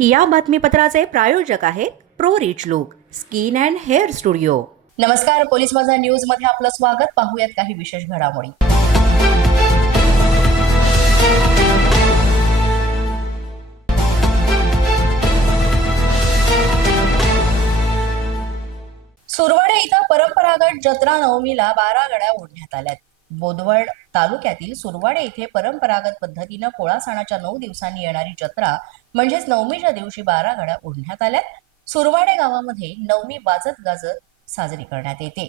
या बातमीपत्राचे प्रायोजक आहेत pro rich look skin and hair studio. नमस्कार पोलीस माझा न्यूजमध्ये आपलं स्वागत. पाहूयात काही विशेष घडामोडी. सुरवाडे इथं परंपरागत जत्रा नवमीला बारा गड्या ओढण्यात आल्यात. बोदवड तालुक्यातील सुरवाडे इथे परंपरागत पद्धतीनं पोळा सणाच्या नऊ दिवसांनी येणारी जत्रा म्हणजेच नवमीच्या दिवशी बारा गाड्या ओढण्यात आल्यात. सुरवाडे गावामध्ये नवमी वाजत गाजत साजरी करण्यात येते.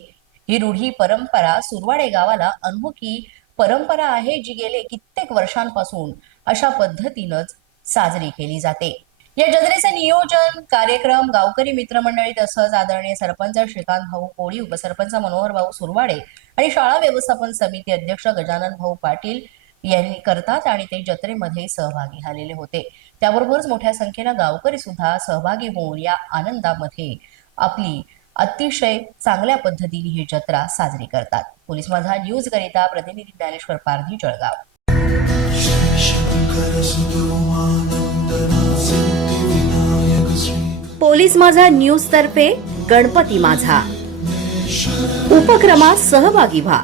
ही रूढी परंपरा सुरवाडे गावाला अनोखी परंपरा आहे जी गेले कित्येक वर्षांपासून अशा पद्धतीनंच साजरी केली जाते. या जत्रेचे नियोजन कार्यक्रम गावकरी मित्रमंडळी तसंच आदरणीय सरपंच श्रीकांत भाऊ कोळी उपसरपंच मनोहर भाऊ सुरवाडे आणि शाळा व्यवस्थापन समिती अध्यक्ष गजानन भाऊ पाटील यांनी करतात आणि ते जत्रेमध्ये सहभागी झालेले होते. त्याबरोबरच मोठ्या संख्येनं गावकरी सुद्धा सहभागी होऊन या आनंदामध्ये आपली अतिशय चांगल्या पद्धतीने ही जत्रा साजरी करतात. पोलीस माझा न्यूज करिता प्रतिनिधी ज्ञानेश्वर पारधी जळगाव. पोलीस माझा न्यूज तर्फे गणपती माझा. उपक्रमात सहभागी व्हा.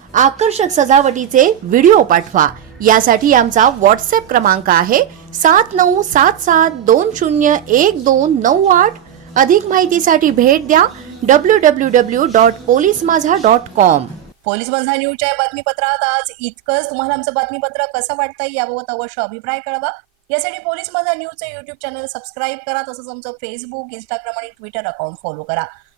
आकर्षक सजावटीचे व्हिडिओ पाठवा. यासाठी आमचा व्हॉट्सअप क्रमांक आहे सात नऊ सात सात दोन शून्य एक दोन नऊ आठ. अधिक माहितीसाठी भेट द्या W W W dot police Majha dot com police Majha न्यूजच्या बातमीपत्रात आज इतकंच. तुम्हाला आमचं बातमीपत्र कसं वाटतं याबाबत अवश्य अभिप्राय कळवा. यासाठी पोलीस माझा न्यूजचं युट्यूब चॅनल सबस्क्राईब करा तसंच आमचं फेसबुक इंस्टाग्राम आणि ट्विटर अकाउंट फॉलो करा.